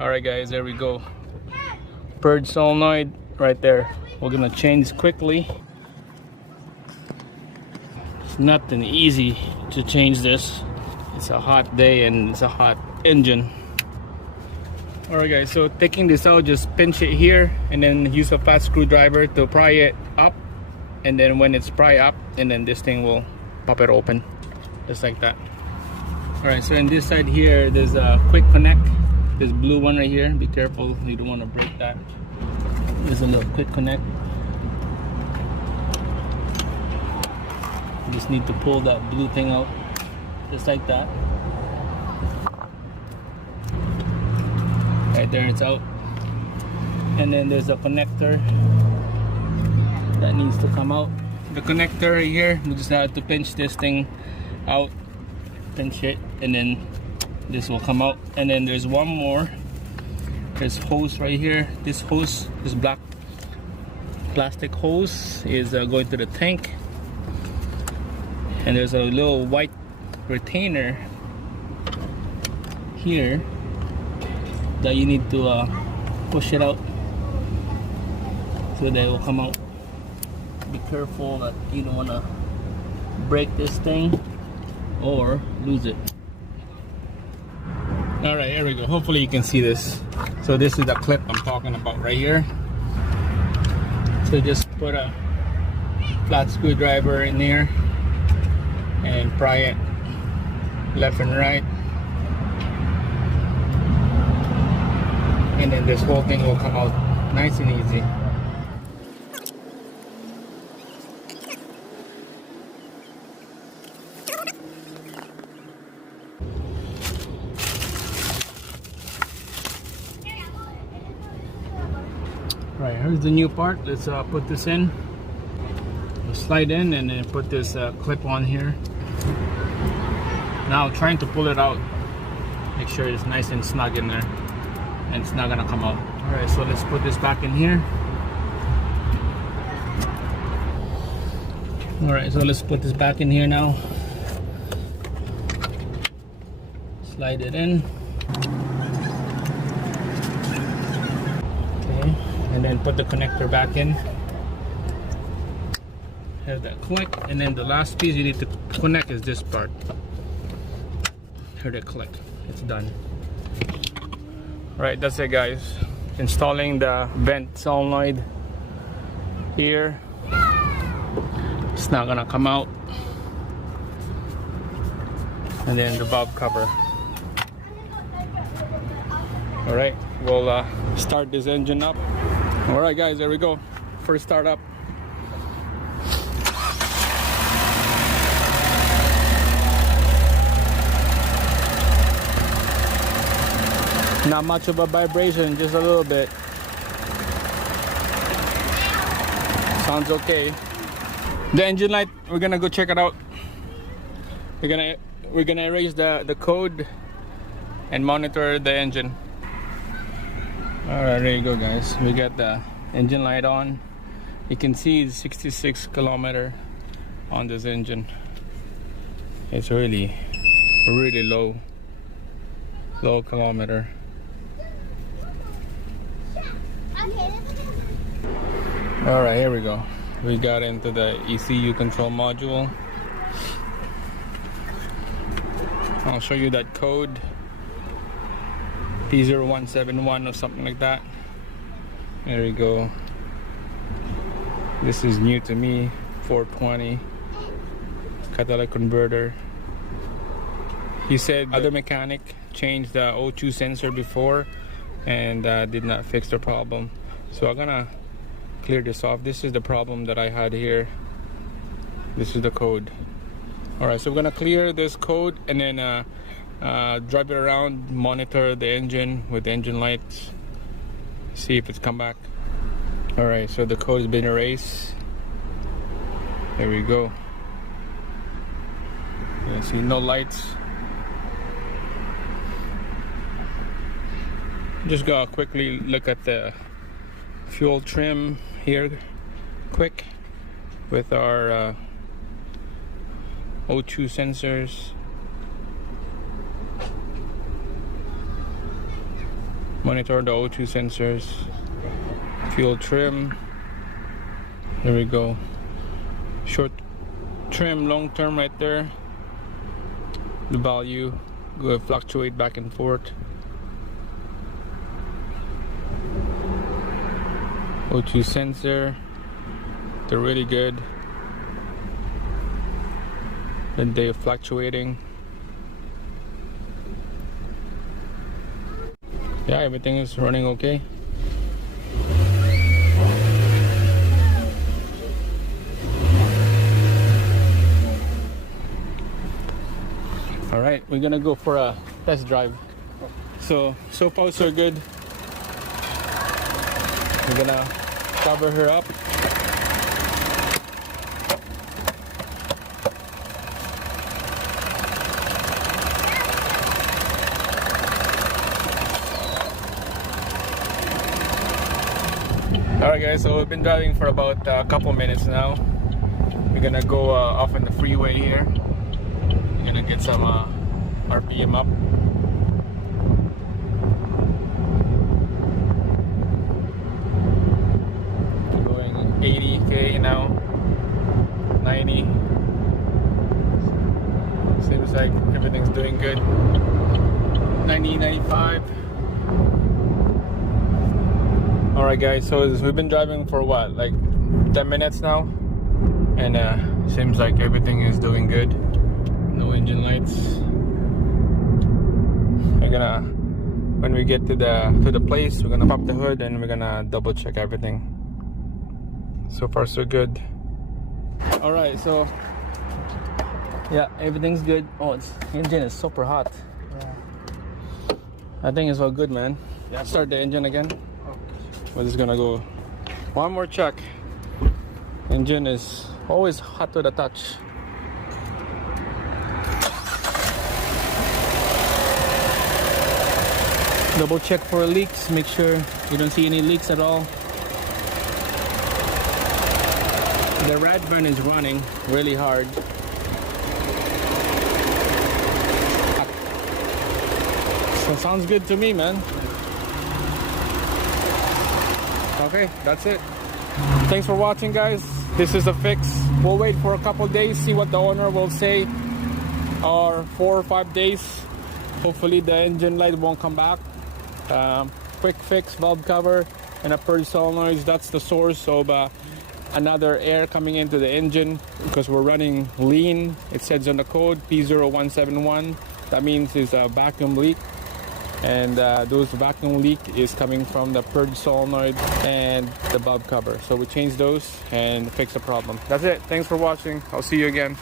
Alright guys, there we go. Purge solenoid right there. We're gonna change quickly. It's nothing easy to change this. It's a hot day and it's a hot engine. Alright guys, so taking this out, just pinch it here and then use a fat screwdriver to pry it up, and then when it's pry up, and then this thing will pop it open just like that. Alright, so in this side here there's a quick connect. This blue one right here, be careful, you don't want to break that. There's a little quick connect. You just need to pull that blue thing out just like that. Right there, it's out. And then there's a connector that needs to come out. The connector right here, we just have to pinch this thing out, pinch it, and then this will come out. And then there's one more. There's hose right here. This hose, this black plastic hose, is going to the tank. And there's a little white retainer here that you need to push it out so that it will come out. Be careful that you don't want to break this thing or lose it. Alright, here we go. Hopefully you can see this. So this is the clip I'm talking about right here. So just put a flat screwdriver in there and pry it left and right, and then this whole thing will come out nice and easy. Right, here's the new part. Let's put this in. We'll slide in and then put this clip on here. Now trying to pull it out. Make sure it's nice and snug in there, and it's not gonna come out. Alright, so let's put this back in here. Alright, so let's put this back in here now. Slide it in. Okay, and then put the connector back in. Have that click, and then the last piece you need to connect is this part. Hear that click. It's done. Right, that's it guys. Installing the vent solenoid here. It's not gonna come out. And then the valve cover. Alright, we'll start this engine up. Alright guys, there we go. First start up. Not much of a vibration, just a little bit. Sounds okay. The engine light, we're gonna go check it out. We're gonna erase the code and monitor the engine. Alright, there you go guys. We got the engine light on. You can see it's 66 kilometer on this engine. It's really low kilometer. Alright, here we go. We got into the ECU control module. I'll show you that code. P0171 or something like that. There we go. This is new to me. 420 catalytic converter. He said other mechanic changed the O2 sensor before and did not fix the problem. So I'm gonna clear this off. This is the problem that I had here. This is the code. Alright, so we're gonna clear this code and then drive it around, monitor the engine with the engine lights, see if it's come back. Alright, so the code has been erased. There we go. You see no lights. Just go quickly look at the fuel trim here quick with our O2 sensors. Monitor the O2 sensors. Fuel trim. There we go. Short trim, long term right there. The value will fluctuate back and forth. O2 sensor, they're really good. Then they're fluctuating. Yeah, everything is running okay. All right, we're gonna go for a test drive. So far so good. We're gonna cover her up. Alright guys, so we've been driving for about a couple minutes now. We're gonna go off on the freeway here. We're gonna get some RPM up. Going 80k now, 90. Seems like everything's doing good. 90, 95. Alright guys, so we've been driving for what, like 10 minutes now, and seems like everything is doing good. No engine lights. We're gonna, when we get to the place, we're gonna pop the hood and we're gonna double check everything. So far so good. Alright, so yeah, everything's good. Oh, engine is super hot. Yeah. I think it's all good, man. Yeah. Start the engine again. We're just gonna go one more check. Engine is always hot to the touch. Double check for leaks, make sure you don't see any leaks at all. The red van is running really hard. So sounds good to me, man. Okay, that's it. Thanks for watching, guys. This is a fix. We'll wait for a couple days, see what the owner will say, or 4 or 5 days. Hopefully the engine light won't come back. Quick fix, valve cover and a purge solenoid. That's the source of another air coming into the engine, because we're running lean. It says on the code P0171. That means it's a vacuum leak. And those vacuum leak is coming from the purge solenoid and the valve cover. So we change those and fix the problem. That's it. Thanks for watching. I'll see you again.